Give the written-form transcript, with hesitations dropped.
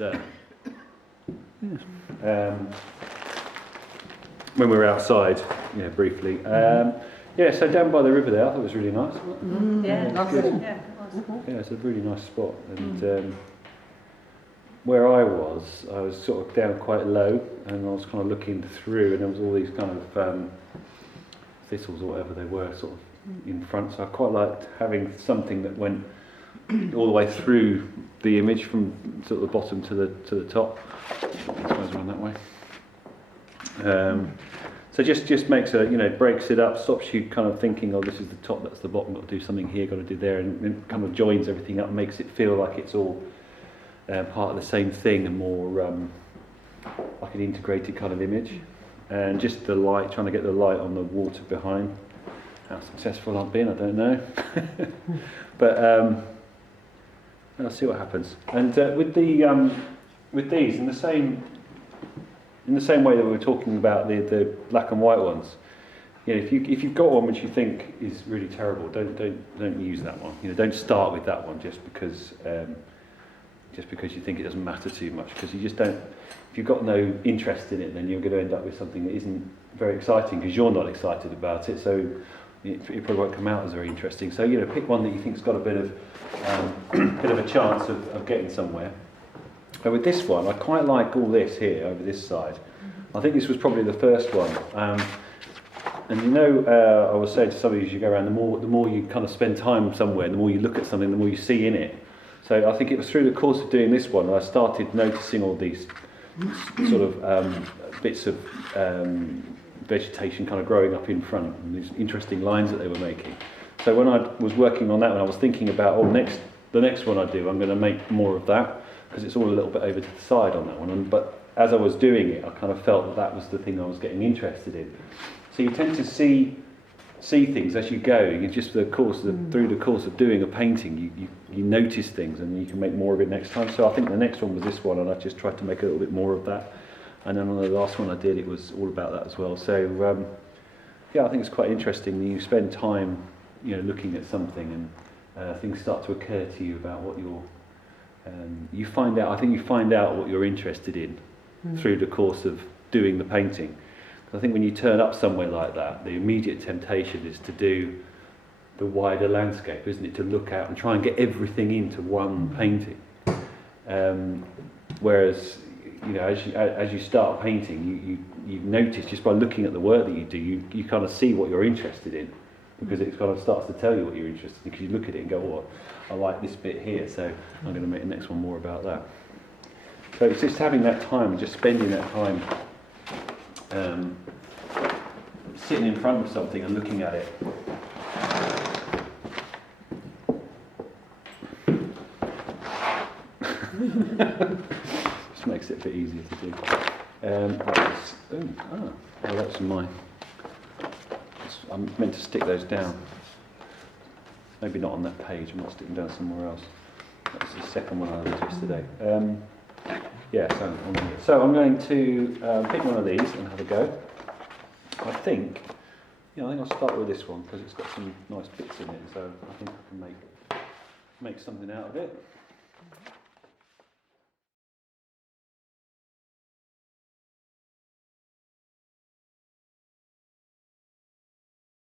was when we were outside, briefly. So down by the river there, I thought it was really nice. Yeah, it's a really nice spot. And where I was sort of down quite low, and I was kind of looking through, and there was all these kind of thistles or whatever they were sort of in front. So I quite liked having something that went all the way through the image from sort of the bottom to the top. This goes around that way. So just makes breaks it up, stops you kind of thinking, oh, this is the top, that's the bottom, got to do something here, got to do there, and it kind of joins everything up, makes it feel like it's all part of the same thing, and more like an integrated kind of image. And just the light, trying to get the light on the water behind. How successful I've been, I don't know. But I'll see what happens. And with these, in the same way that we were talking about the black and white ones, if you've got one which you think is really terrible, don't use that one. Don't start with that one just because you think it doesn't matter too much, because you just don't. If you've got no interest in it, then you're going to end up with something that isn't very exciting because you're not excited about it. So it probably won't come out as very interesting. So pick one that you think's got a bit of a chance of getting somewhere. But with this one, I quite like all this here over this side. I think this was probably the first one. And I was saying to somebody, as you go around, the more you kind of spend time somewhere, the more you look at something, the more you see in it. So I think it was through the course of doing this one I started noticing all these sort of bits of vegetation kind of growing up in front, and these interesting lines that they were making. So when I was working on that one, I was thinking about, the next one I do, I'm going to make more of that, because it's all a little bit over to the side on that one. But as I was doing it, I kind of felt that was the thing I was getting interested in. So you tend to see things as you go. It's just through the course of doing a painting, you notice things, and you can make more of it next time. So I think the next one was this one, and I just tried to make a little bit more of that. And then on the last one I did, it was all about that as well. So I think it's quite interesting. You spend time, looking at something, and things start to occur to you about what you're. You find out what you're interested in through the course of doing the painting. I think when you turn up somewhere like that, the immediate temptation is to do the wider landscape, isn't it? To look out and try and get everything into one painting. Whereas, as you start painting, you notice just by looking at the work that you do, you kind of see what you're interested in, because it kind of starts to tell you what you're interested in, because you look at it and go, oh, I like this bit here, so I'm going to make the next one more about that. So it's just having that time, just spending that time sitting in front of something and looking at it. Just makes it a bit easier to do. That's mine. I'm meant to stick those down. Maybe not on that page, I might stick them down somewhere else. That's the second one I did yesterday. So I'm going to pick one of these and have a go. I think I'll start with this one because it's got some nice bits in it, so I think I can make something out of it.